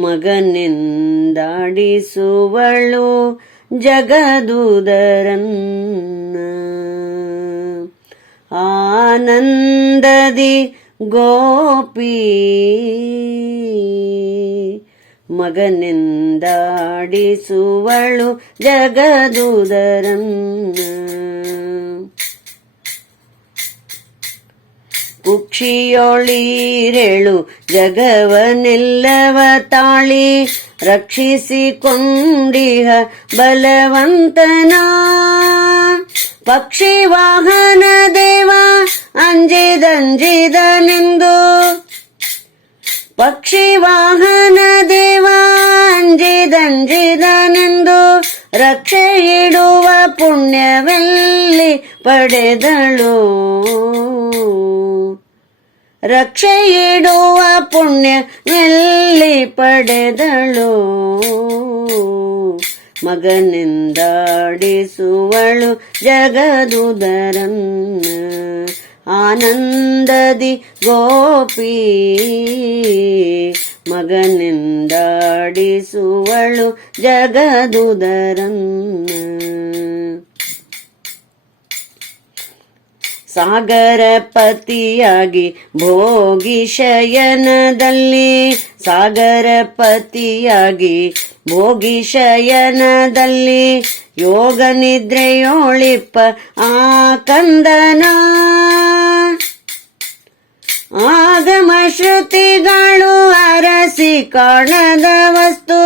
ಮಗನೆಂದಾಡಿಸುವಳು ಜಗದುದರನ್ನ. ಆನಂದದಿ ಗೋಪಿ ಮಗನೆಂದಾಡಿಸುವಳು ಜಗದುದರನ್ನ. ಕುಕ್ಷಿಯೊಳೀರೆಳು ಜಗವನೆಲ್ಲವ ತಾಳಿ ರಕ್ಷಿಸಿಕೊಂಡಿಹ ಬಲವಂತನ. ಪಕ್ಷಿ ವಾಹನ ದೇವ ಅಂಜಿದಂಜಿದನೆಂದು. ಪಕ್ಷಿ ವಾಹನ ದೇವ ಅಂಜಿದಂಜಿದನೆಂದು ರಕ್ಷೆ ಇಡುವ ಪುಣ್ಯವೆಲ್ಲಿ ಪಡೆದಳು. ರಕ್ಷೆ ಪುಣ್ಯ ಎಲ್ಲಿ ಪಡೆದಳು. ಮಗನಿಂದಾಡಿಸುವಳು ಜಗದುದರನ್ನ. ಆನಂದದಿ ಗೋಪಿ. ಮಗನಿಂದಾಡಿಸುವಳು ಜಗದುದರನ್ನ. ಸಾಗರ ಪತಿಯಾಗಿ ಭೋಗಿ ಶಯನದಲ್ಲಿ ಸಾಗರ ಭೋಗಿ ಶಯನದಲ್ಲಿ, ಯೋಗ ನಿದ್ರೆಯೋಳಿಪ್ಪ ಆ ಕಂದನ. ಆಗಮ ಶ್ರುತಿಗಳು ಅರಸಿ ಕಾಣದ ವಸ್ತು,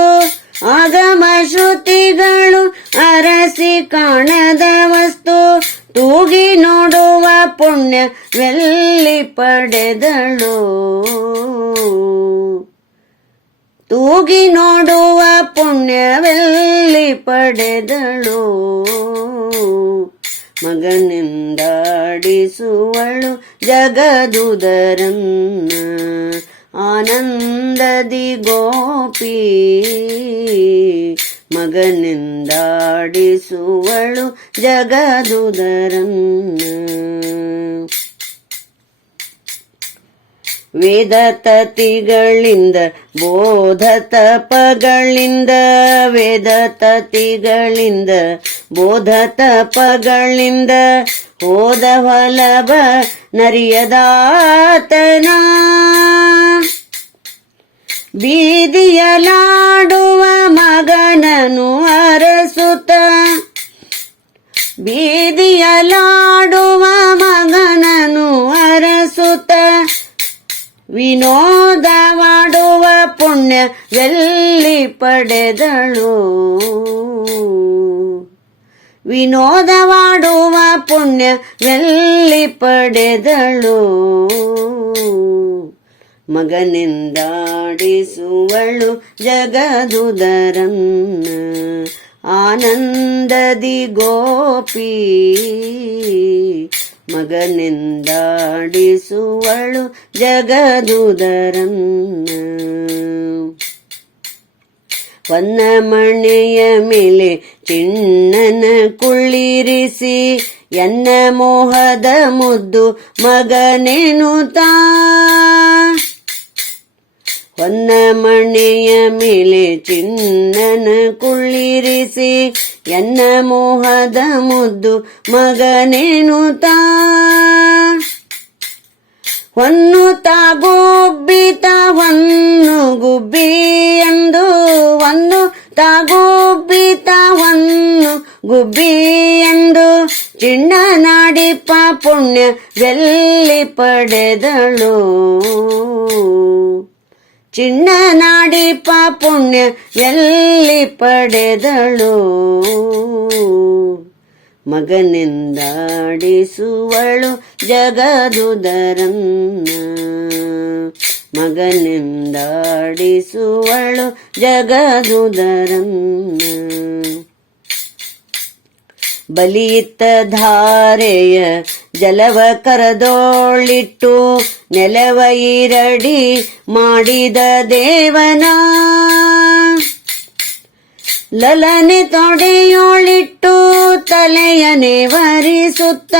ಆಗಮ ಶ್ರುತಿಗಳು ಅರಸಿ ಕಾಣದ ವಸ್ತು, ತೂಗಿ ಪುಣ್ಯವೆಲ್ಲಿ ಪಡೆದಳು. ತೂಗಿ ನೋಡುವ ಪುಣ್ಯವೆಲ್ಲಿ ಪಡೆದಳು. ಮಗನಿಂದಾಡಿಸುವಳು ಜಗದುದರನ್ನ ಆನಂದದಿ ಗೋಪಿ. ಮಗನಿಂದಾಡಿಸುವಳು ಜಗದುದರನ್ನ. ವೇದ ತತಿಗಳಿಂದ ಬೋಧ ತಪಗಳಿಂದ ವೇದ ತತಿಗಳಿಂದ ಬೋಧ ತಪಗಳಿಂದ ಹೋದ ಹೊಲಬ ನರಿಯದಾತನ. ಬೀದಿಯಲಾಡುವ ಮಗನನು ಬೀದಿಯಲಾಡುವ ಮಗನನು ಅರಸುತ ವಿನೋದ ಮಾಡುವ ಪುಣ್ಯವೆಲ್ಲಿ ಪಡೆದಳು? ವಿನೋದವಾಡುವ ಪುಣ್ಯವೆಲ್ಲಿ ಪಡೆದಳು? ಮಗನಿಂದಾಡಿಸುವಳು ಜಗದುದರನ್ನ ಆನಂದದಿ ಗೋಪಿ ಮಗನಿಂದಾಡಿಸುವಳು ಜಗದುದರನ್ನ. ಹೊನ್ನ ಮಣೆಯ ಮೇಲೆ ಚಿಣ್ಣನ ಕುಳ್ಳಿರಿಸಿ ಎನ್ನ ಮೋಹದ ಮುದ್ದು ಮಗನೆನುತಾ ಮಣೆಯ ಮೇಲೆ ಚಿನ್ನನ ಕುಳ್ಳಿರಿಸಿ, ಎನ್ನ ಮೋಹದ ಮುದ್ದು ಮಗನೇನುತಾ ಹೊನ್ನು ತಾಗುಬ್ಬಿತ ಹೊನ್ನು ಗುಬ್ಬಿ ಎಂದು ಒಂದು ತಾಗುಬ್ಬಿತ ಹೊನ್ನು ಗುಬ್ಬಿ ಎಂದು, ಚಿನ್ನ ಪುಣ್ಯ ಪುಣ್ಯವೆಲ್ಲಿ ಪಡೆದಳು. ಚಿನ್ನ ನಾಡಿಪ ಪುಣ್ಯ ಎಲ್ಲಿ ಪಡೆದಳು? ಮಗನಿಂದಾಡಿಸುವಳು ಜಗದುದರನ್ನ. ಮಗನಿಂದಾಡಿಸುವಳು ಜಗದುದರನ್ನ. ಬಲಿಯಿತ್ತ ಧಾರೆಯ ಜಲವ ಕರದೋಳಿಟ್ಟು ನೆಲವ ಇರಡಿ ಮಾಡಿದ ದೇವನ. ಲಲನೆ ತೊಡೆಯೋಳಿಟ್ಟು ತಲೆಯನೆ ವರಿಸುತ್ತ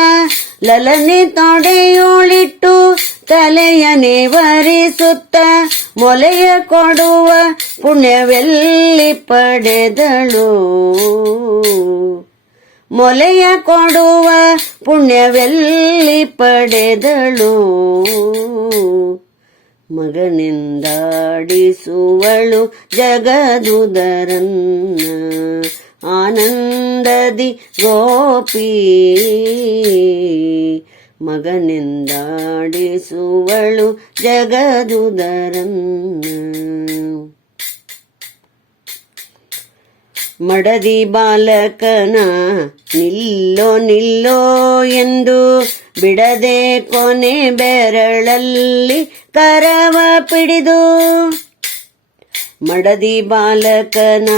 ಲಲನೆ ತೊಡೆಯೋಳಿಟ್ಟು ತಲೆಯನೆ ವರಿಸುತ್ತ ಮೊಲೆಯ ಕೊಡುವ ಪುಣ್ಯವೆಲ್ಲಿ ಪಡೆದಳು. ಮೊಲೆಯ ಕೊಡುವ ಪುಣ್ಯವೆಲ್ಲಿ ಪಡೆದಳು? ಮಗನಿಂದಾಡಿಸುವಳು ಜಗದುದರನ್ನ ಆನಂದದಿ ಗೋಪಿ. ಮಗನಿಂದಾಡಿಸುವಳು ಜಗದುದರನ್ನ ಮಡದಿ ಬಾಲಕನ ನಿಲ್ಲೋ ನಿಲ್ಲೋ ಎಂದು ಬಿಡದೆ ಕೊನೆ ಬೆರಳಲ್ಲಿ ಕರವ ಪಿಡಿದು. ಮಡದಿ ಬಾಲಕನ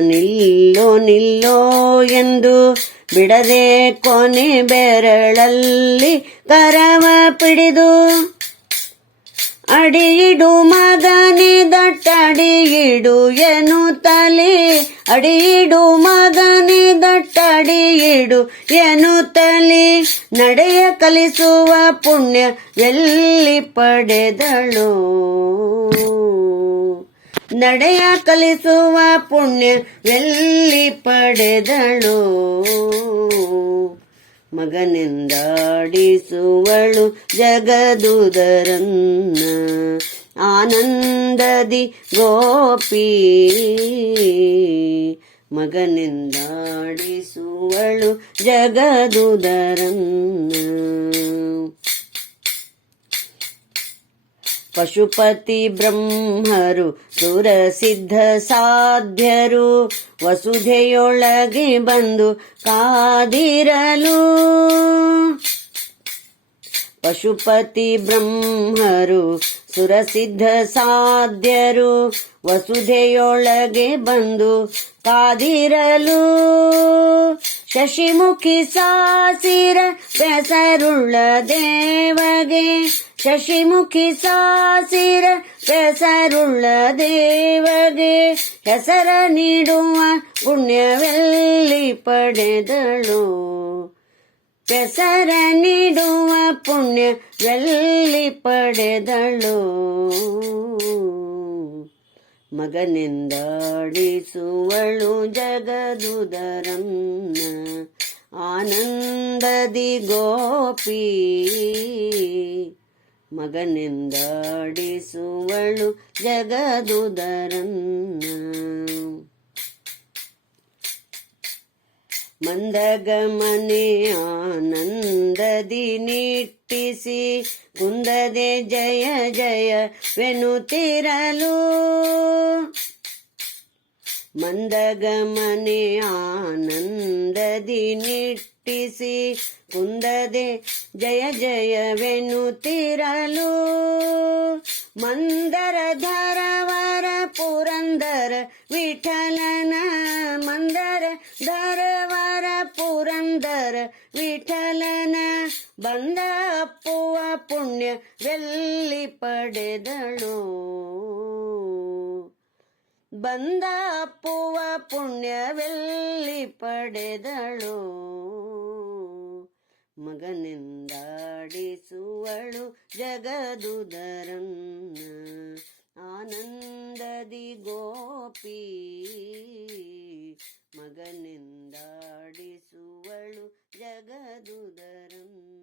ನಿಲ್ಲೋ ನಿಲ್ಲೋ ಎಂದು ಬಿಡದೆ ಕೊನೆ ಬೆರಳಲ್ಲಿ ಕರವ ಪಿಡಿದು. ಅಡಿಯಿಡು ಮಗನೆ, ದಟ್ಟಡಿಯಿಡು ಏನು ತಲೆ. ಅಡಿಯಿಡು ಮಗನೆ, ದಟ್ಟಡಿಯಿಡು ಏನು ತಲೆ. ನಡೆಯ ಕಲಿಸುವ ಪುಣ್ಯ ಎಲ್ಲಿ ಪಡೆದಳು? ನಡೆಯ ಕಲಿಸುವ ಪುಣ್ಯ ಎಲ್ಲಿ ಪಡೆದಳು? ಮಗನಿಂದಾಡಿಸುವಳು ಜಗದುದರನ್ನ. ಆನಂದದಿ ಗೋಪಿ. ಮಗನಿಂದಾಡಿಸುವಳು ಜಗದುದರನ್ನ. ಪಶುಪತಿ ಬ್ರಹ್ಮರು ಸುರಸಿದ್ಧ ಸಾಧ್ಯರು ವಸುಧೆಯೊಳಗೆ ಬಂದು ಕಾದಿರಲು. ಪಶುಪತಿ ಬ್ರಹ್ಮರು, ಸುರಸಿದ್ಧ ಸಾಧ್ಯರು, ವಸುಧೆಯೊಳಗೆ ಬಂದು ಕಾದಿರಲು. ಶಶಿಮುಖಿ ಸಾಸಿರ ಬೆಸರುಳ್ಳ ದೇವಗೆ, ಶಶಿಮುಖಿ ಸಾಸಿರ ಬೆಸರುಳ್ಳ ದೇವಗೆ, ಹೆಸರ ನೀಡುವ ಪುಣ್ಯವೆಲ್ಲಿ ಪಡೆದಳು. ಹೆಸರ ನೀಡುವ ಪುಣ್ಯವೆಲ್ಲಿ ಪಡೆದಳು? ಮಗನಿಂದಾಡಿಸುವಳು ಜಗದುದರನ್ನ ಆನಂದದಿ ಗೋಪಿ. ಮಗನಿಂದಾಡಿಸುವಳು ಜಗದುದರನ್ನ ಮಂದಗಮನೆ ಆನಂದದಿ ನಿಟ್ಟಿಸಿ ಕುಂದದೆ ಜಯ ಜಯ ವೆನುತಿರಲು ಮಂದಗಮನೆ ಆನಂದದಿ ನಿಟ್ಟಿಸಿ ಕುಂದದೆ ಜಯ ಜಯವೆನುತಿರಲು ಮಂದರ ಧಾರವಾರ ಪುರಂದರ ವಿಠಲನ ಮಂದರ ಧಾರವಾರ ಪುರಂದರ ವಿಠಲನ ಬಂದ ಅಪ್ಪುವ ಪುಣ್ಯವೆಲ್ಲಿ ಪಡೆದಳು. ಬಂದ ಅಪ್ಪುವ ಪುಣ್ಯವೆಲ್ಲಿ ಪಡೆದಳು. ಮಗನಿಂದಾಡಿಸುವಳು ಜಗದುದರನ್ನ ಆನಂದದಿ ಗೋಪಿ ಮಗನಿಂದಾಡಿಸುವಳು ಜಗದುದರನ್ನ